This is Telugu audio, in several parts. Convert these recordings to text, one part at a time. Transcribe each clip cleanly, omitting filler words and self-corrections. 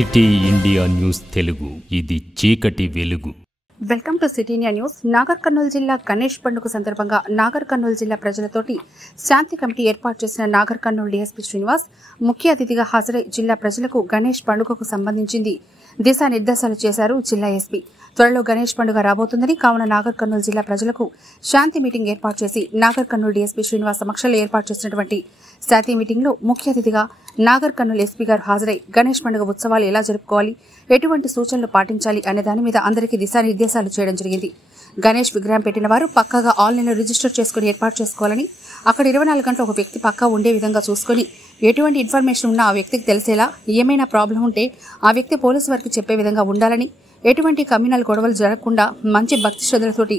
సిటీ ఇండియా న్యూస్ తెలుగు, ఇది చీకటి వెలుగు. Welcome to city India news. Nagar Kurnool జిల్లా గణేష్ పండుగ సందర్భంగా నాగర్ కర్నూలు జిల్లా ప్రజలతోటి శాంతి కమిటీ ఏర్పాటు చేసిన నాగర్ కర్నూలు డీఎస్పీ శ్రీనివాస్ ముఖ్య అతిథిగా హాజరై జిల్లా ప్రజలకు గణేష్ పండుగకు సంబంధించింది దిశానిర్దేశాలు చేశారు జిల్లా ఎస్పీ. త్వరలో గణేష్ పండుగ రాబోతుందని, కావున నాగర్ కర్నూలు జిల్లా ప్రజలకు శాంతి మీటింగ్ ఏర్పాటు చేసి నాగర్ కర్నూలు డీఎస్పీ శ్రీనివాస్ సమక్షంలో ఏర్పాటు చేసినటువంటి శాంతి మీటింగ్ లో ముఖ్య అతిథిగా నాగర్ కర్నూలు ఎస్పీ గారు హాజరై గణేష్ పండుగ ఉత్సవాలు ఎలా జరుపుకోవాలి, ఎటువంటి సూచనలు పాటించాలి అనే దాని మీద అందరికీ దిశానిర్దేశాలు చేయడం జరిగింది. గణేష్ విగ్రహం పెట్టిన వారు పక్కాగా ఆన్లైన్లో రిజిస్టర్ చేసుకుని ఏర్పాటు చేసుకోవాలని, అక్కడ 24 గంటలు ఒక వ్యక్తి పక్కా ఉండే విధంగా చూసుకుని ఎటువంటి ఇన్ఫర్మేషన్ ఉన్నా ఆ వ్యక్తికి తెలిసేలా, ఏమైనా ప్రాబ్లం ఉంటే ఆ వ్యక్తి పోలీసు వారికి చెప్పే విధంగా ఉండాలని, ఎటువంటి కమ్యూనల్ గొడవలు జరగకుండా మంచి భక్తి శ్రద్ధలతోటి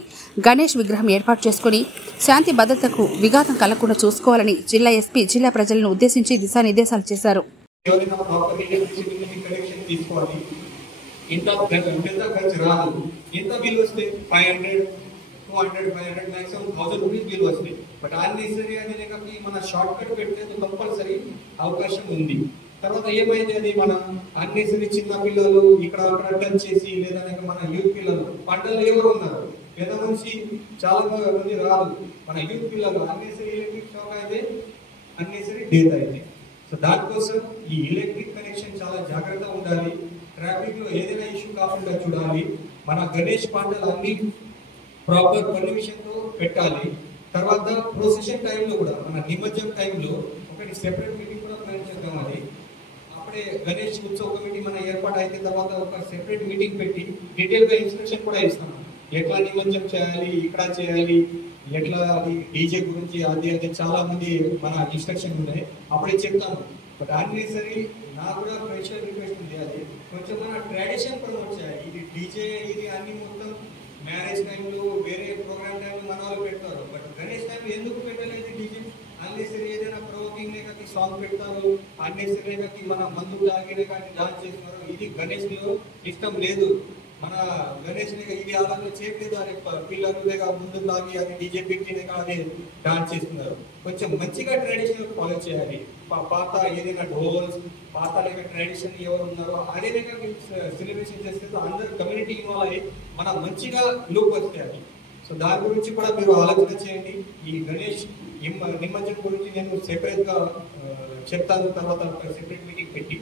గణేష్ విగ్రహం ఏర్పాటు చేసుకుని శాంతి భద్రతకు విఘాతం కలగకుండా చూసుకోవాలని జిల్లా ఎస్పీ జిల్లా ప్రజలను ఉద్దేశించి దిశానిర్దేశాలు చేశారు. అవకాశం ఉంది. తర్వాత ఏమైంది, అది మన అన్నేసరి చిన్న పిల్లలు ఇక్కడ అక్కడ టచ్ చేసి, లేదా మన యూత్ పిల్లలు పంటలు ఎవరు ఉన్నారు, పెద్ద మనిషి చాలా మంది రాదు. మన యూత్ పిల్లలు అన్నేసరి ఎలక్ట్రిక్ షాక్ అయితే, అన్నేసరి డెత్ అయితే. సో దానికోసం ఈ ఎలక్ట్రిక్ కనెక్షన్ చాలా జాగ్రత్తగా ఉండాలి. ట్రాఫిక్ లో ఏదైనా ఇష్యూ కాకుండా చూడాలి. మన గణేష్ పంటలు అన్ని ప్రాపర్ పర్మిషన్ తో పెట్టాలి. తర్వాత ప్రొసెషన్ టైంలో కూడా, మన నిమజ్జనం టైంలో ఒకటి సెపరేట్ మీటింగ్ కూడా ప్లాన్ చేద్దాం. అది అప్పుడే గణేష్ ఉత్సవ కమిటీ మన ఏర్పాటు అయితే తర్వాత ఒక సెపరేట్ మీటింగ్ పెట్టి డీటెయిల్ గా ఇన్స్ట్రక్షన్ కూడా ఇస్తాం. ఎట్లా నిమజ్జనం చేయాలి, ఇక్కడ చేయాలి, ఎట్లా అది డీజే గురించి అది చాలా మంది మన ఇన్స్ట్రక్షన్ ఉన్నాయి, అప్పుడే చెప్తాము. బట్ అన్నెసరీ నాకు కూడా స్పెషల్ రిక్వెస్ట్ ఉంది, అది కొంచెం మన ట్రెడిషన్ ప్రమోట్ చేయాలి. ఇది డీజే ఇది అన్ని మొత్తం మ్యారేజ్ టైంలో వేరే ప్రోగ్రామ్ టైంలో మన వాళ్ళు పెడతారు. బట్ గణేష్ టైం ఎందుకు పెట్టలేదు డీజే? అన్నెసరీ ఏదైనా ప్రొవోకింగ్ లేక సాంగ్ పెడతారు, అన్నెసరీ మన మందు తాగిన కానీ డాన్స్ చేస్తున్నారు. ఇది గణేష్ లో ఇష్టం లేదు. మన గణేష్ ఇది ఆలోచన చేయలేదు. అనే పిల్లలు లేక ముందు తాగి అది డీజే పెట్టిన కానీ డాన్స్ చేస్తున్నారు. కొంచెం మంచిగా ట్రెడిషనల్ ఫాలో చేయాలి. పాత ఏదైనా డోల్స్, పాత లేక ట్రెడిషన్ ఎవరు ఉన్నారో అదే లేక సెలబ్రేషన్ చేస్తే అందరు కమ్యూనిటీ ఇన్వాల్వ్ అయ్యి మన మంచిగా లుక్ వస్తాయి. సో దాని గురించి కూడా మీరు ఆలోచన చేయండి. ఈ గణేష్ నిమజ్జనం గురించి నేను సెపరేట్ గా చెప్తాను, తర్వాత సెపరేట్ మీటింగ్ పెట్టి